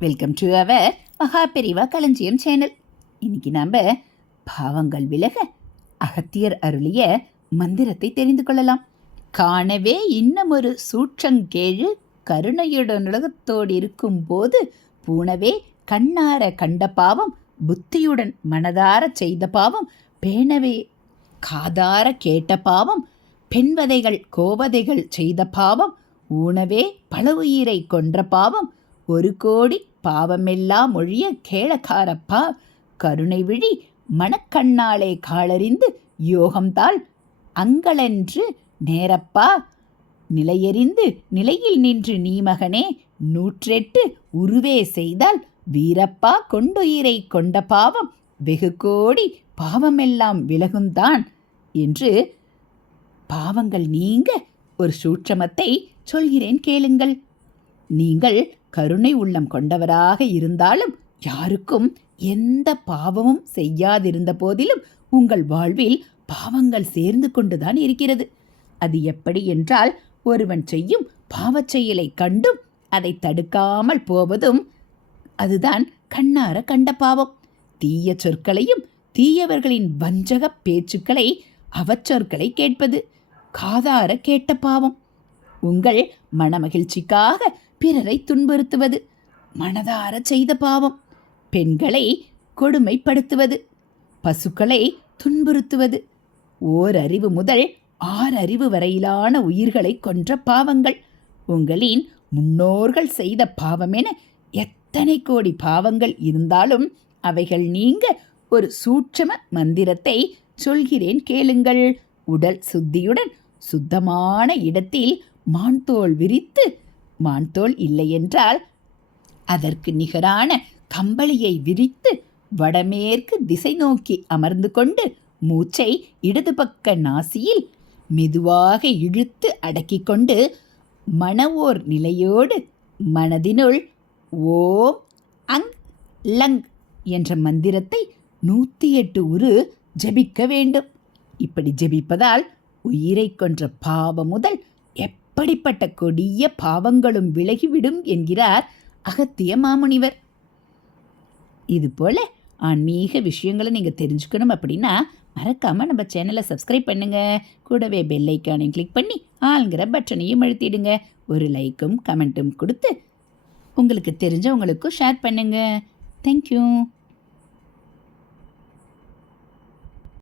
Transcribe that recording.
Welcome to our Maha Periyava களஞ்சியம் channel. இன்னைக்கு நாம் பாவங்கள் விலக அகத்தியர் அருளிய மந்திரத்தை தெரிந்து கொள்ளலாம். காணவே இன்னும் ஒரு சூற்றங்கேழு கருணையுடன் உலகத்தோடு இருக்கும் போது பூணவே கண்ணார கண்ட பாவம், புத்தியுடன் மனதார செய்த பாவம், பேணவே காதார கேட்ட பாவம், பெண்வதைகள் கோவதைகள் செய்த பாவம், ஊனவே பல உயிரை கொன்ற பாவம், ஒரு கோடி பாவமெல்லாம் ஒழிய கேளக்காரப்பா, கருணை விழி மணக்கண்ணாலே காலறிந்து யோகம்தாள் அங்களென்று நேரப்பா, நிலையறிந்து நிலையில் நின்று நீ மகனே 108 உருவே செய்தால் வீரப்பா, கொண்டுயிரை கொண்ட பாவம் வெகு கோடி பாவமெல்லாம் விலகுந்தான் என்று பாவங்கள் நீங்க ஒரு சூட்சமத்தை சொல்கிறேன் கேளுங்கள். நீங்கள் கருணை உள்ளம் கொண்டவராக இருந்தாலும் யாருக்கும் எந்த பாவமும் செய்யாதிருந்த போதிலும் உங்கள் வாழ்வில் பாவங்கள் சேர்ந்து கொண்டுதான் இருக்கிறது. அது எப்படி என்றால், ஒருவன் செய்யும் பாவச் செயலை கண்டும் அதை தடுக்காமல் போவதும் அதுதான் கண்ணார கண்ட பாவம். தீய சொற்களையும் தீயவர்களின் வஞ்சக பேச்சுக்களை அவச்சொற்களை கேட்பது காதார கேட்ட பாவம். உங்கள் மனமகிழ்ச்சிக்காக பிறரை துன்புறுத்துவது மனதார செய்த பாவம். பெண்களை கொடுமைப்படுத்துவது, பசுக்களை துன்புறுத்துவது, ஓரறிவு முதல் 6 அறிவு வரையிலான உயிர்களை கொன்ற பாவங்கள். உங்களின் முன்னோர்கள் செய்த பாவமென எத்தனை கோடி பாவங்கள் இருந்தாலும் அவைகள் நீங்க ஒரு சூட்சம மந்திரத்தை சொல்கிறேன் கேளுங்கள். உடல் சுத்தியுடன் சுத்தமான இடத்தில் மான்தோல் விரித்து, மான்தோல் இல்லையென்றால் அதற்கு நிகரான கம்பளியை விரித்து வடமேற்கு திசை நோக்கி அமர்ந்து கொண்டு மூச்சை இடது பக்க நாசியில் மெதுவாக இழுத்து அடக்கிக் கொண்டு மனவோர் நிலையோடு மனதினுள் ஓம் அங் லங் என்ற மந்திரத்தை 108 உரு ஜபிக்க வேண்டும். இப்படி ஜபிப்பதால் உயிரை கொன்ற பாவம் முதல் எப்படிப்பட்ட கொடிய பாவங்களும் விலகிவிடும் என்கிறார் அகத்திய மாமுனிவர். இதுபோல் ஆன்மீக விஷயங்களை நீங்கள் தெரிஞ்சுக்கணும் அப்படின்னா மறக்காமல் நம்ம சேனலை சப்ஸ்கிரைப் பண்ணுங்கள். கூடவே பெல் ஐக்கானையும் கிளிக் பண்ணி ஆளுங்கிற பட்டனையும் அழுத்திடுங்க. ஒரு லைக்கும் கமெண்ட்டும் கொடுத்து உங்களுக்கு தெரிஞ்சவங்களுக்கும் ஷேர் பண்ணுங்கள். தேங்க்யூ.